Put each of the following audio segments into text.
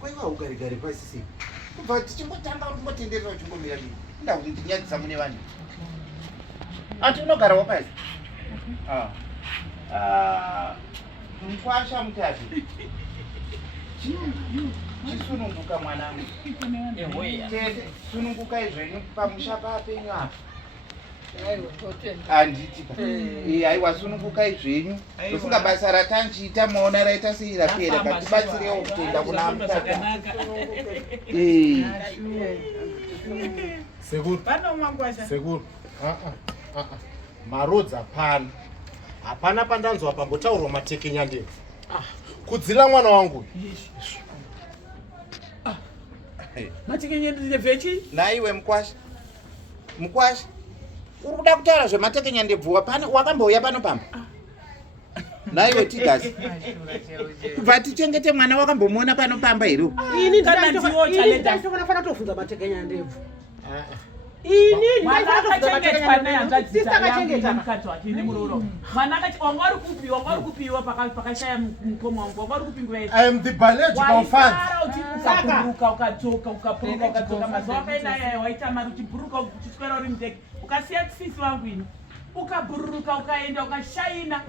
Kwaiwa ugari pasisi. Kubva tichingotanga kungotenderera uchingomira dii. Nda kuti tinyadzisa mune vanhu. Ati unogara wapasi? Mkwasha mutatu. Chisununguka mwanangu. Tete, sunungukai zvenyu pamusha papenyu apa. Handitika. Aiwa sunungukai zvenyu. Ndofunga basa ratanchiita maona raita sei rapera katibatsirewo kutenda kuna mutata. Sekuru. Sekuru. Marodzi hapana pandanzwa pambotaurwa matekenya ndebvu. Kudzira mwana wangu. Matekenya ndebvu echi? Naiwe Mkwasha. Mkwasha. Uri kuda kutaura zvematekenya ndebvu wakambouya pano pamba? Naiwe Tigasi. Kubva tichengete mwana wakambomuona pano pamba here? Ini kana ndiwo challenge. Ndinofanira kutofunza matekenya ndebvu. Mwana akachengetwa nehanzvadzisa mukadzi wake Emaroro. Mwana akati wanga uri kupiwa pakashaya mukoma wangu. Wanga uri kupinguva I am the biological father. Waisara ukaburuka ukadzoka ukaburuka ukadzoka mazuva akaenda yaya waitamara uchibhuruka uchiswera uri mudheki. Ukasiya sisi wangu ini. Ukaburuka ukaenda ukashaina.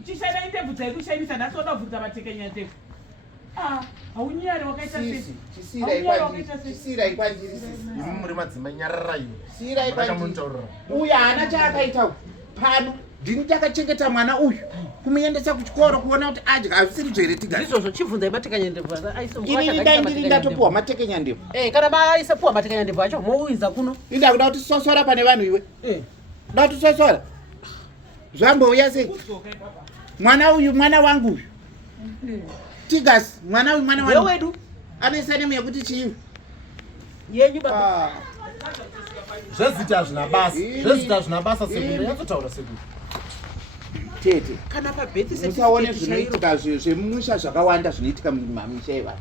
Uchishaina indebvu dzaikushainisa nhasi wada kubvunza matekenya ndebvu. Haunyari wakaita sisi. Chisirai kwandiri sisi. Muri madzimai nyarara iwe. Sirai kwandiri. Uyu haana chaakaita pano. Ndini takachengeta mwana uyu. Kumuendesa kuchikoro kuona kuti adya hazvisiri zvere Tigasi. Izvozvo chibvunzai matekenya ndebvu aisa Ini ndiri ndatopuwa matekenya ndebvu. Kana maisa puwa matekenya ndebvu acho mouinza kuno. Inda kuda kuti sosora pane vanhu iwe. Kuda kuti sosora. Zvambouya sei? Mwana uyu mwana wangu uyu. Tigasi, mwana uyu mwana wangu. Wedu. Anoisa nemu yekuti chii? Yenyu baba. Zvezita hazvina basa sekuru. Yatotaura sekuru. Tete. Kana pabirth certificate musaone zvinoitika zvemumusha zvakawanda zvinoitika mumamisha evanhu.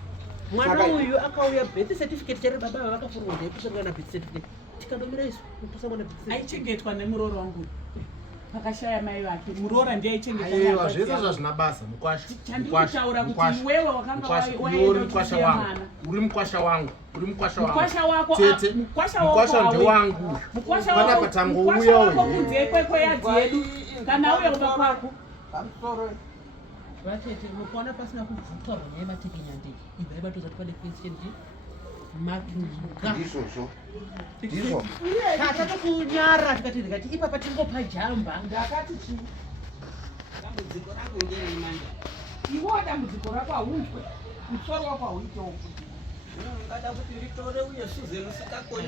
Mwana uyu akauya birth certificate chari baba vakafurwa ndaipusa na birth certificate. Tikadomira isu kupusa mwana birth certificate. Aichengetwa neMaroro wangu. Pakashaya mai vake. Murora ndiye aichengeta. Aiwa zvese zvazvina basa Mkwasha. Chandikutaura kuti wewe wakanga waenda Mkwasha wangu. Uri Mkwasha wangu. Mkwasha wako. Tete. Mkwasha ndi wangu. Mkwasha Pana wako. patango Mkwasha uya wako uyu. kunze kweyadzi yedu. Kana uya kuba kwako. Pamusoro. Vatete mukaona pasina kubvutwa nyaya matekenya ndebvu. Ibva batoza kuti pane question ndi makinga. Ndizvo. Tata kunyara tikati ipapa tingopa jamba. Ndakati chi? Dambudziko rangu ngere manja. Iwo dambudziko rako haunzwe. Musoro wako hauite wokuti. Ngada kuti nditore uye Susan usikakoni.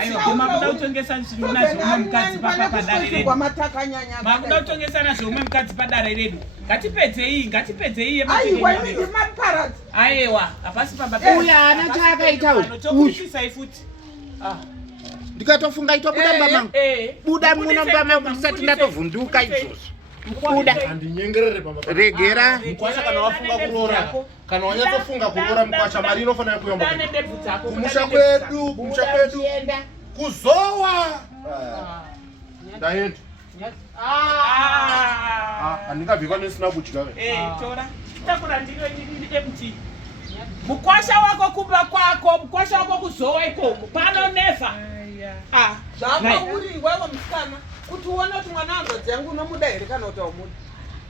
Aiwa makuda kutongesa zvinhu nazvo mukadzi padare redu. Matakanyanya. Makuda kutongesa nazvo mukadzi padare redu. Ngatipedzei Aiwa ini maparadzi. Aiwa hapasi pamba. Uya haana chaakaita uyu. Futi. Ndikatofunga itobuda mbamangu. Buda muno mbamangu ndisati ndatovhunduka izvozvo. Buda. Andinyengerere pamba. Regera. Mkwasha kana wafunga kuroora. Kana wanyatsofunga kuroora Mkwasha mari inofanira kuyamba. Kumusha kwedu. Kuzowa. Ndaenda. Andingabvikwa nesina kudya. Tora. Takura ndiro ini empty. Mkwasha wako kuba kwako, mkwasha wako kuzowa ikoko. Pano nefa. Zvako uri wewe musikana kuti uone kuti mwana wangu yangu unomuda here kana kuti aumuda.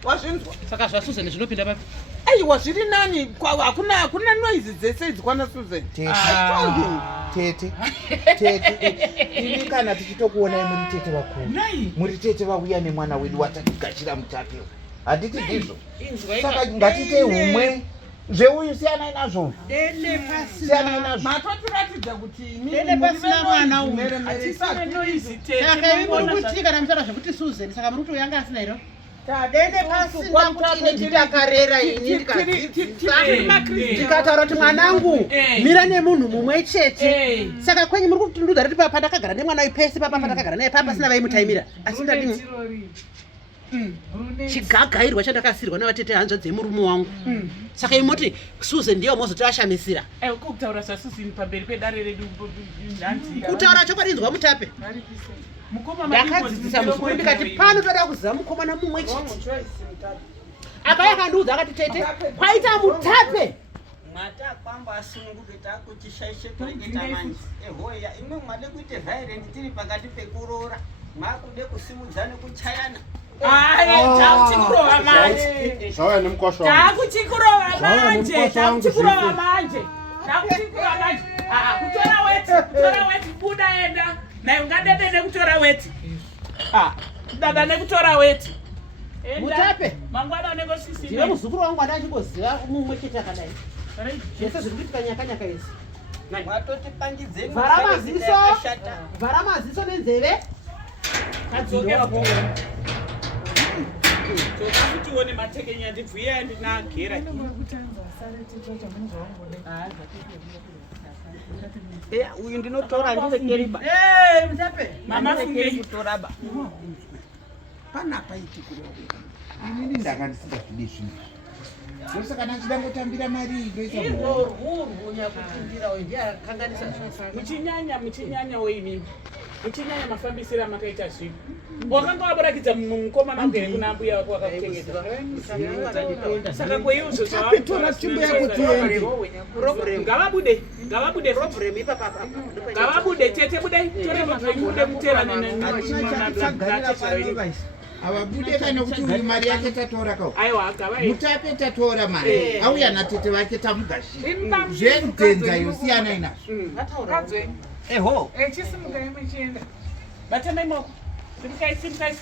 Wazvinzwa? Saka zvaSusan zvinopinda papi? Aiwa zviri nani hakuna noise dzese idzi kwana Susan. Tete. Ini kana tichitokuonai muri tete vakuru. Muri tete vauya nemwana wedu watatigachira mutape. Handiti ndizvo. Saka ngatite humwe. Zveuyu siyanai nazvo. Siyanai nazvo. Matotiratidza kuti Dede pasina mwana uyu. Atisine noise tete. Saka iwe muri kuti kana mutaura zvekuti Susan saka muri kuti yanga asina iro. Dede pasina kuti ine nditakarera ini ndikataura kuti mwanangu mira nemunhu mumwe chete. Saka kwenyu muri kutundudza kuti papa ndakagara nemwana uyu pese papa ndakagara naye papa pasina vaimutaimira. Asi ndadini? Chigagairwa chandakasirwa navatete hanzvadzi yemurume wangu. Saka imoti Susan ndiyo mozoti ashamisira. Kutaura zvaSusan pamberi pedare redu ndanzi. Kutaura chokwadi inzwa mutape. Ndakadzidzisa muzukuru ndikati pano toda kuziva mukomana mumwe chete. Apa yakandiudza akati tete kwaita mutape. mata kwamba asununguke takuchishaishe toita manje ehoya imwe mwade kuite violent tiri pakati pekurora mwakude kusimudzana kuchayana takuchikurova manje Zvauya nemukosha wangu. takuchikurova manje takuchikurova manje kutora weti buda enda naye ungadede nekutora weti dada nekutora weti Mutape mangwana unenge usisina ndiwe muzukuru wangu andachimboziva mumwe chete akadai zvese zviri kuitika nyakanyaka idzi mwatotipangidzeni vhara maziso nenzeve kadzokepo tokutione matekenya ndibvuya ndinagera uyu ndinotora ndirekeriba mama funge kutoraba panapa iti kuroa inini ndanga ndisingazvidi zvinhu zvose kana chidangotambira mari ndoisa muchinyanya weimimi muchinyanya mafambisiro amakaita zvinhu wakanga waburakidza mukomana ugere kuna mbuya wako wakakutengeta saka kweiuzvo tapetora timbo yako tiende ngavabude ngavabude tete budai tore mude muterane avabude kana kuti uyu mari yake tatora kau aiwa mutape tatora mari auya natete vake tamugashira zvenzenza yosiyana inazvo eho vatendai maoko simkai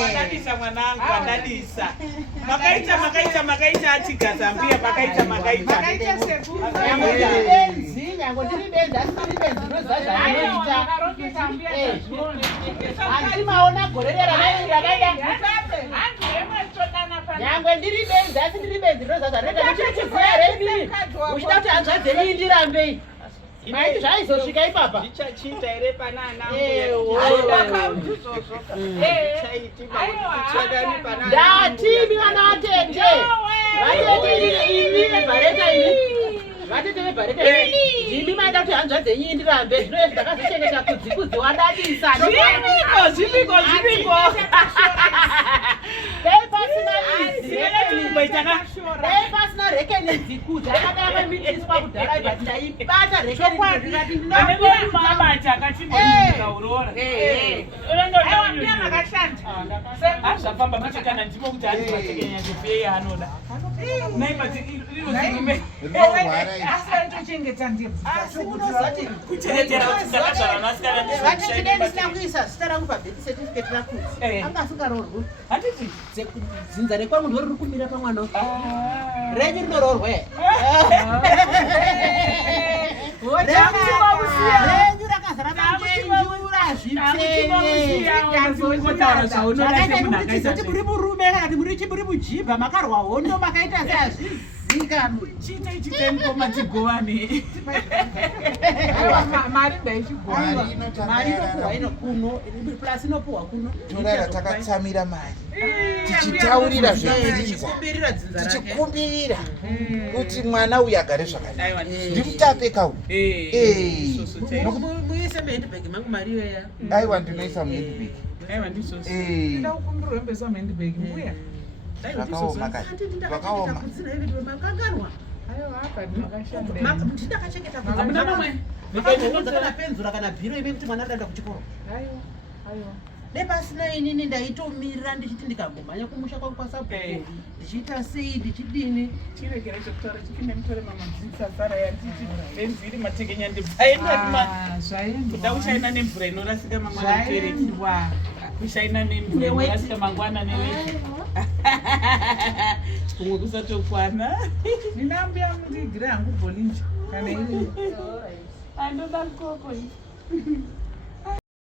wadadisa mwanangu wadadisa makaita achigaza mbuya makaita nyango ndiri benzi asi ndiri benzi ndinozaza anoita handimaona gore rakaida nyangwe ndiri benzi asi ndiri benzi ndinozaza anoita muchirichiziya rei uchida kuti hanzvadzenyi ndirambei maiti zvaizosvika ipapa ndichachita ere panana ndatimi vana vatete vatete vebhareta ndimi maida kuti hanzva dzenyi ndirambe zvinoye zvindakazochengeta kudzikudzi wadadisa zvipiko dai pasina rekeni dzikudzi akadai mitiswa kudhara ibati ndaibata rekenimabati akachindikaurora azvafamba kuti kana ndimo kuti andi matekenya zvefei anoda kucheretera kuti ndakazvaranasikavatitidendisina kuisa zita rangu pabheti certificate rakudzi anga asingarorwi handiti dzinza rekwangu ndo riri kumira pamwana renyu rinororwa renyu rakazara manjenjura zvipfenyezvakaita muri murume kana kuti muri mujibha makarwa hondo makaita seazvizikanwe chiitai chitemukoma dzigovane mari ndaichigovana mari inopuhwa ino kuno plus inopuhwa kuno torara takatsamira mari tichitaurira zvedzidzo tichikumbirira kuti mwana uyu agare zvakanaka ndimutape kau muise muhandbag mangu mari iyoya aiwa ndinoisa muhandbag ndakumbirwembesa muhandbag mbuya zvakaoma kati zvakaoma makangarwa ndindakachengeta kana penzura kana bhiro ime kuti mwana adaenda kuchikoro nepasina inini ndaitomirira ndichiti ndikambomhanya kumusha kwangu kwasabhuku ndichiita sei ndichidini chirekere chekutaura chipinde mutore mamadzisasara yatiti benziri matekenya ndibvaenda kuda kushaina nemvura inorasika mangwana kupereki kushaina nemvura inorasika mangwana neweki kumwe kusatokwana ninambuya mutigire hangu bolinja kana ini andoda mukoko